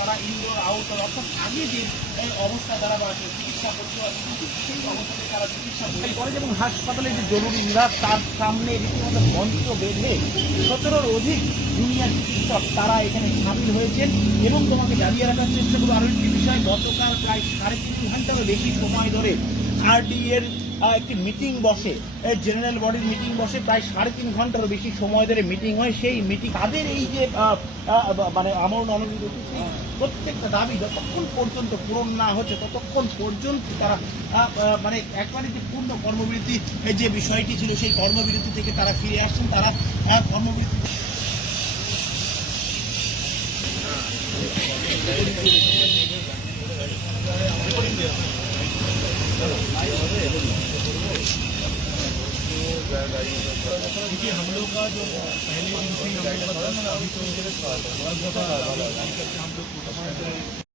তারা indoor outdoor অর্থাৎ আগে যে অবস্থা তারা চিকিৎসা পরিষেবা কিন্তু সেই অবস্থাতে তারা চিকিৎসা করে এবং হাসপাতালে যে জরুরি বিভাগ তার সামনে রীতিমতো মঞ্চ বেঁধে সতেরোর অধিক জুনিয়র চিকিৎসক তারা এখানে সামিল হয়েছেন। এবং তোমাকে জানিয়ে রাখার চেষ্টা করব আরও একটি বিষয় গতকাল প্রায় সাড়ে তিন ঘন্টারও বেশি সময় ধরে আরডি এর আহ, একটি মিটিং বসে। জেনারেল বডির মিটিং বসে প্রায় সাড়ে তিন ঘন্টারও বেশি সময় ধরে মিটিং হয়। সেই মিটিং তাদের এই যে মানে আমরণ সেই প্রত্যেকটা দাবি যতক্ষণ পর্যন্ত পূরণ না হচ্ছে, ততক্ষণ পর্যন্ত তারা মানে একবারে যে পূর্ণ কর্মবিরতি যে বিষয়টি ছিল সেই কর্মবিরতি থেকে তারা ফিরে আসছেন। তারা কর্মবিরতি क्योंकि हम लोग का जो पहले दिन से हम लोग हम लोग